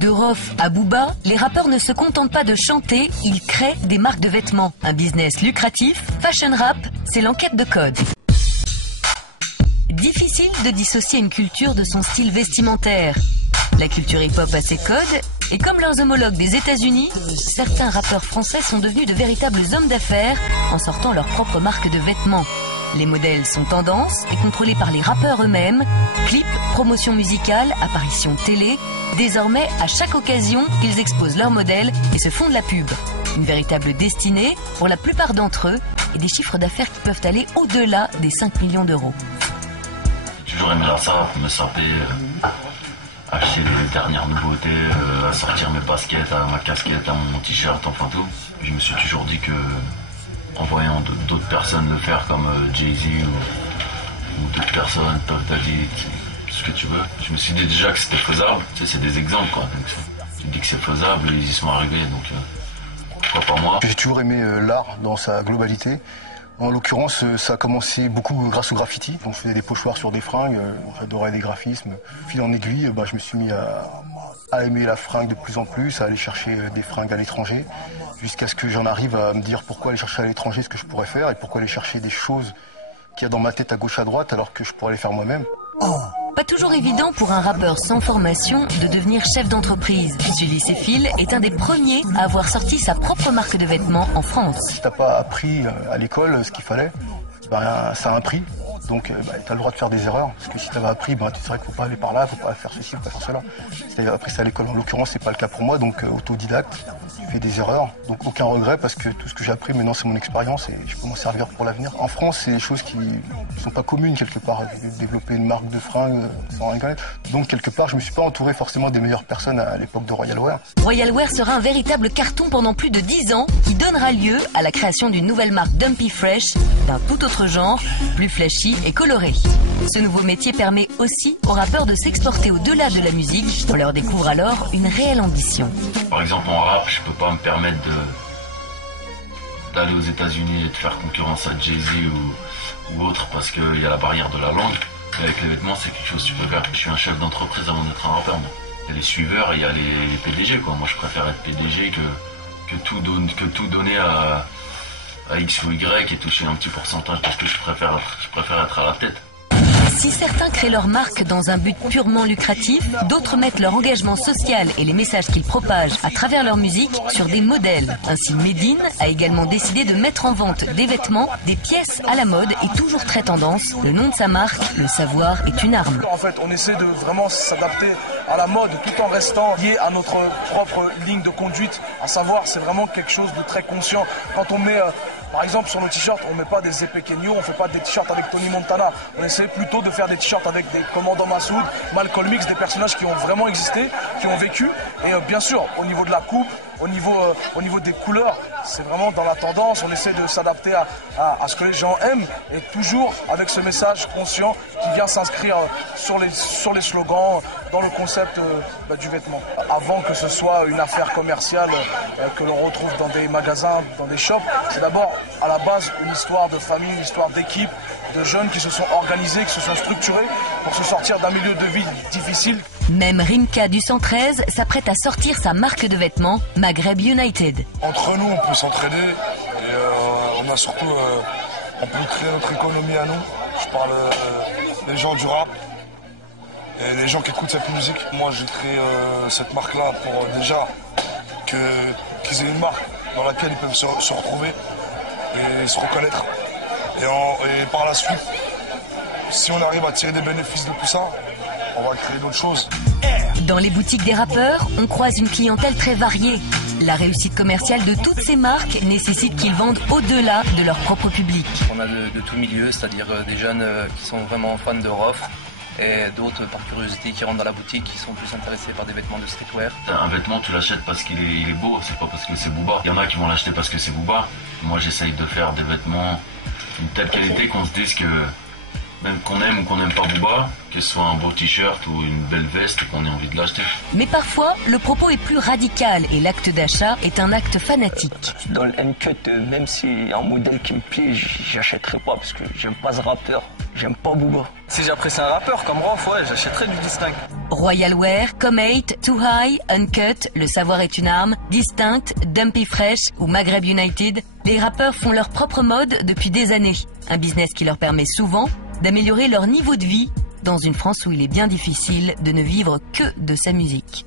De Rof à Booba, les rappeurs ne se contentent pas de chanter, ils créent des marques de vêtements. Un business lucratif, Fashion Rap, c'est l'enquête de Code. Difficile de dissocier une culture de son style vestimentaire. La culture hip-hop a ses codes, et comme leurs homologues des États-Unis, certains rappeurs français sont devenus de véritables hommes d'affaires en sortant leur propre marque de vêtements. Les modèles sont tendances et contrôlés par les rappeurs eux-mêmes. Clips, promotion musicale, apparitions télé. Désormais, à chaque occasion, ils exposent leurs modèles et se font de la pub. Une véritable destinée pour la plupart d'entre eux et des chiffres d'affaires qui peuvent aller au-delà des 5 millions d'euros. J'ai toujours aimé la sape, me saper, acheter les dernières nouveautés, sortir mes baskets, ma casquette, mon t-shirt, enfin tout. Je me suis toujours dit que en voyant d'autres personnes le faire comme Jay-Z ou d'autres personnes, Puff Daddy, ce que tu veux. Je me suis dit déjà que c'était faisable, tu sais, c'est des exemples quoi. Donc, tu dis que c'est faisable et ils y sont arrivés, donc pourquoi pas moi. J'ai toujours aimé l'art dans sa globalité. En l'occurrence, ça a commencé beaucoup grâce au graffiti. Donc, je faisais des pochoirs sur des fringues, j'adorais les graphismes. Fil en aiguille, je me suis mis à aimer la fringue de plus en plus, à aller chercher des fringues à l'étranger, jusqu'à ce que j'en arrive à me dire pourquoi aller chercher à l'étranger ce que je pourrais faire et pourquoi aller chercher des choses qu'il y a dans ma tête à gauche à droite alors que je pourrais les faire moi-même. Pas toujours évident pour un rappeur sans formation de devenir chef d'entreprise. Julie Séphil est un des premiers à avoir sorti sa propre marque de vêtements en France. Si t'as pas appris à l'école ce qu'il fallait, ça a un prix. Donc tu as le droit de faire des erreurs. Parce que si tu avais appris, c'est vrai qu'il ne faut pas aller par là, il ne faut pas faire ceci, il ne faut pas faire cela. Si tu avais appris ça à l'école, en l'occurrence, c'est pas le cas pour moi. Donc autodidacte, je fais des erreurs. Donc aucun regret parce que tout ce que j'ai appris maintenant, c'est mon expérience et je peux m'en servir pour l'avenir. En France, c'est des choses qui ne sont pas communes quelque part. Développer une marque de fringues sans rien connaître. Donc quelque part, je ne me suis pas entouré forcément des meilleures personnes à l'époque de Royal Wear. Royal Wear sera un véritable carton pendant plus de 10 ans qui donnera lieu à la création d'une nouvelle marque Dumpy Fresh d'un tout autre genre, plus flashy et coloré. Ce nouveau métier permet aussi aux rappeurs de s'exporter au-delà de la musique. On leur découvre alors une réelle ambition. Par exemple en rap, je peux pas me permettre d'aller aux États-Unis et de faire concurrence à Jay-Z ou autre parce qu'il y a la barrière de la langue. Et avec les vêtements, c'est quelque chose que tu peux faire. Je suis un chef d'entreprise avant d'être un rappeur. Il y a les suiveurs et il y a les PDG quoi. Moi je préfère être PDG que tout donner à X ou Y et toucher un petit pourcentage parce que je préfère être à la tête. Si certains créent leur marque dans un but purement lucratif, d'autres mettent leur engagement social et les messages qu'ils propagent à travers leur musique sur des modèles. Ainsi, Medine a également décidé de mettre en vente des vêtements, des pièces à la mode et toujours très tendance. Le nom de sa marque, le savoir est une arme. En fait, on essaie de vraiment s'adapter à la mode tout en restant lié à notre propre ligne de conduite. À savoir, c'est vraiment quelque chose de très conscient. Quand on met... par exemple, sur nos t-shirts, on ne met pas des épées Kenyo, on ne fait pas des t-shirts avec Tony Montana. On essaie plutôt de faire des t-shirts avec des commandants Massoud, Malcolm X, des personnages qui ont vraiment existé, qui ont vécu. Et bien sûr, au niveau de la coupe, au niveau des couleurs, c'est vraiment dans la tendance. On essaie de s'adapter à ce que les gens aiment et toujours avec ce message conscient qui vient s'inscrire sur les slogans, dans le concept du vêtement. Avant que ce soit une affaire commerciale que l'on retrouve dans des magasins, dans des shops, c'est d'abord à la base une histoire de famille, une histoire d'équipe, de jeunes qui se sont organisés, qui se sont structurés pour se sortir d'un milieu de vie difficile. Même Rimka du 113 s'apprête à sortir sa marque de vêtements, Maghreb United. Entre nous, on peut s'entraider et on a surtout, on peut créer notre économie à nous. Je parle des gens du rap et les gens qui écoutent cette musique. Moi, j'ai créé cette marque-là pour déjà qu'ils aient une marque dans laquelle ils peuvent se retrouver et se reconnaître. Et par la suite, si on arrive à tirer des bénéfices de tout ça, on va créer d'autres choses. Dans les boutiques des rappeurs, on croise une clientèle très variée. La réussite commerciale de toutes ces marques nécessite qu'ils vendent au-delà de leur propre public. On a de tout milieu, c'est-à-dire des jeunes qui sont vraiment fans de Rof et d'autres par curiosité qui rentrent dans la boutique qui sont plus intéressés par des vêtements de streetwear. Un vêtement, tu l'achètes parce qu'il est beau, c'est pas parce que c'est Booba. Il y en a qui vont l'acheter parce que c'est Booba. Moi, j'essaye de faire des vêtements d'une telle qualité qu'on se dise que Même qu'on aime ou qu'on n'aime pas Booba, que ce soit un beau t-shirt ou une belle veste, qu'on ait envie de l'acheter. Mais parfois, le propos est plus radical et l'acte d'achat est un acte fanatique. Dans le Uncut, même si un modèle qui me plaît, j'achèterai pas parce que j'aime pas ce rappeur, j'aime pas Booba. Si j'apprécie un rappeur comme Rof, ouais, j'achèterai du Distinct. Royal Wear, Comate, Too High, Uncut, Le Savoir est une arme, Distinct, Dumpy Fresh ou Maghreb United, les rappeurs font leur propre mode depuis des années. Un business qui leur permet souvent d'améliorer leur niveau de vie dans une France où il est bien difficile de ne vivre que de sa musique.